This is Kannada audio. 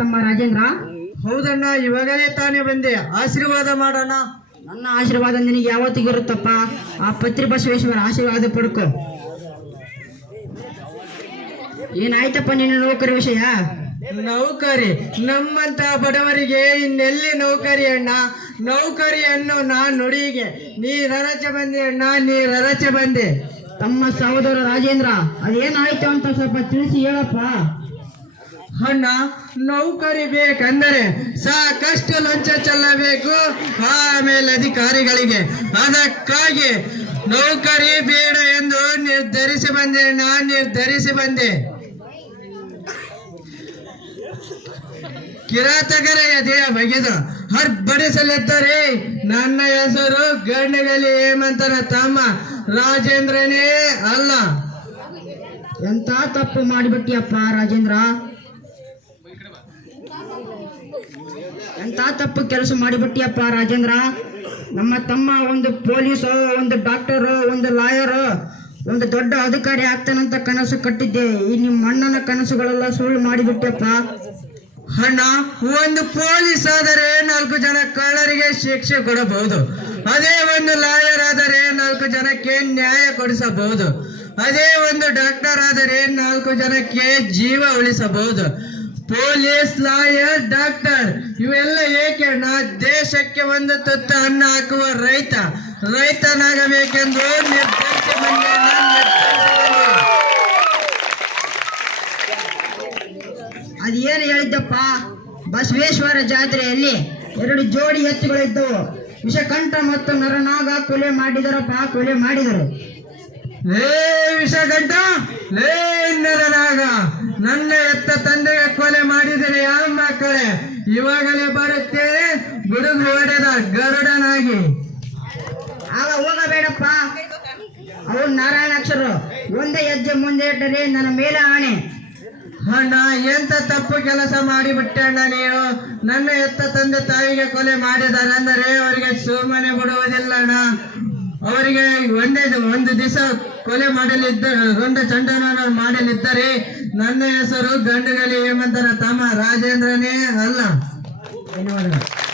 ತಮ್ಮ ರಾಜೇಂದ್ರ. ಹೌದಣ್ಣ, ಇವಾಗಲೇ ತಾನೇ ಬಂದೆ. ಆಶೀರ್ವಾದ ಮಾಡೋಣ. ನನ್ನ ಆಶೀರ್ವಾದ ನಿನಗೆ ಯಾವತ್ತಿಗಿರುತ್ತಪ್ಪ. ಆ ಪತ್ರಿ ಬಸವೇಶ್ವರ ಆಶೀರ್ವಾದ ಪಡ್ಕೊ. ಏನಾಯ್ತಪ್ಪ ನಿನ್ನ ನೌಕರಿ ವಿಷಯ? ನೌಕರಿ ನಮ್ಮಂತ ಬಡವರಿಗೆ ಇನ್ನೆಲ್ಲಿ ನೌಕರಿ ಅಣ್ಣ? ನೌಕರಿ ಅನ್ನೋ ನುಡಿಗೆ ನೀ ರರಚೆ ಬಂದೆ ಅಣ್ಣ, ನೀ ರರಚೆ ಬಂದೆ. ತಮ್ಮ ಸಹೋದರ ರಾಜೇಂದ್ರ, ಅದೇನಾಯ್ತು ಅಂತ ಸ್ವಲ್ಪ ತಿಳಿಸಿ ಹೇಳಪ್ಪ. ಅಣ್ಣ, ನೌಕರಿ ಬೇಕಂದರೆ ಸಾಕಷ್ಟು ಲಂಚ ಚೆಲ್ಲಬೇಕು, ಆಮೇಲೆ ಅಧಿಕಾರಿಗಳಿಗೆ. ಅದಕ್ಕಾಗಿ ನೌಕರಿ ಬೇಡ ಎಂದು ನಿರ್ಧರಿಸಿ ಬಂದೆ ಅಣ್ಣ, ನಿರ್ಧರಿಸಿ ಬಂದೆ. ಕಿರಾತಕರ ಎದೆಯ ಬಗೆದು ಹರ್ಬಡಿಸಲಿದ್ದರೆ ನನ್ನ ಹೆಸರು ಗಂಡಗಲಿ ಹೇಮಂತನ ತಮ್ಮ ರಾಜೇಂದ್ರನೇ ಅಲ್ಲ. ಎಂತ ತಪ್ಪು ಮಾಡಿಬಿಟ್ಟಿಯಪ್ಪ ರಾಜೇಂದ್ರ, ಎಂತ ತಪ್ಪು ಕೆಲಸ ಮಾಡಿಬಿಟ್ಟಿಯಪ್ಪ ರಾಜೇಂದ್ರ. ನಮ್ಮ ತಮ್ಮ ಒಂದು ಪೊಲೀಸು, ಒಂದು ಡಾಕ್ಟರು, ಒಂದು ಲಾಯರು, ಒಂದು ದೊಡ್ಡ ಅಧಿಕಾರಿ ಆಗ್ತಾನಂತ ಕನಸು ಕಟ್ಟಿದ್ದೆ. ಈ ನಿಮ್ಮ ಅಣ್ಣನ ಕನಸುಗಳೆಲ್ಲ ಸುಳ್ಳು ಮಾಡಿಬಿಟ್ಟಿಯಪ್ಪ. ಅಣ್ಣ, ಒಂದು ಪೊಲೀಸ್ ಆದರೆ 4 ಜನ ಕಳ್ಳರಿಗೆ ಶಿಕ್ಷೆ ಕೊಡಬಹುದು. ಅದೇ ಒಂದು ಲಾಯರ್ ಆದರೆ 4 ಜನಕ್ಕೆ ನ್ಯಾಯ ಕೊಡಿಸಬಹುದು. ಅದೇ ಒಂದು ಡಾಕ್ಟರ್ ಆದರೆ 4 ಜನಕ್ಕೆ ಜೀವ ಉಳಿಸಬಹುದು. ಪೊಲೀಸ್, ಲಾಯರ್, ಡಾಕ್ಟರ್ ಇವೆಲ್ಲ ಏಕೆ ಅಣ್ಣ? ದೇಶಕ್ಕೆ ಒಂದು ತುತ್ತು ಅನ್ನ ಹಾಕುವ ರೈತನಾಗಬೇಕೆಂದು ನಿರ್ಧರಿಸಿ ಬಂದೆ. ಅದೇನು ಹೇಳಿದ್ದಪ್ಪ? ಬಸವೇಶ್ವರ ಜಾತ್ರೆಯಲ್ಲಿ 2 ಜೋಡಿ ಎತ್ತುಗಳಿದ್ದವು. ವಿಷಕಂಠ ಮತ್ತು ನರನಾಗ ಕೊಲೆ ಮಾಡಿದರಪ್ಪ, ಕೊಲೆ ಮಾಡಿದರು. ಲೇ ವಿಷಕಂಠ, ಲೇ ನರನಾಗ, ನನ್ನ ಎತ್ತ ತಂದೆಗೆ ಕೊಲೆ ಮಾಡಿದರೆ ಯಾವ ಮಕ್ಕಳೇ? ಇವಾಗಲೇ ಬರುತ್ತೇನೆ ಗುಡುಗು ಹೊಡೆದ ಗರುಡನಾಗಿ. ಆಗ ಹೋಗಬೇಡಪ್ಪ, ಅವರು ನಾರಾಯಣಾಕ್ಷರು. ಒಂದೇ ಹೆಜ್ಜೆ ಮುಂದೆ ಇಟ್ಟರೆ ನನ್ನ ಮೇಲೆ ಆಣೆ. ಅಣ್ಣ, ಎಂತ ತಪ್ಪು ಕೆಲಸ ಮಾಡಿಬಿಟ್ಟೆ ಅಣ್ಣ ನೀನು. ನನ್ನ ಎತ್ತ ತಂದೆ ತಾಯಿಗೆ ಕೊಲೆ ಮಾಡಿದ್ದಾರೆ ಅಂದರೆ ಅವರಿಗೆ ಸುಮ್ಮನೆ ಬಿಡುವುದಿಲ್ಲ ಅಣ್ಣ. ಅವರಿಗೆ ಒಂದು ದಿವಸ ಕೊಲೆ ಗಂಡ ಚಂಡನ ಮಾಡಲಿದ್ದರೆ ನನ್ನ ಹೆಸರು ಗಂಡಗಲಿ ಹೇಮಂತನ ತಮ್ಮ ರಾಜೇಂದ್ರನೇ ಅಲ್ಲ. ಧನ್ಯವಾದಗಳು.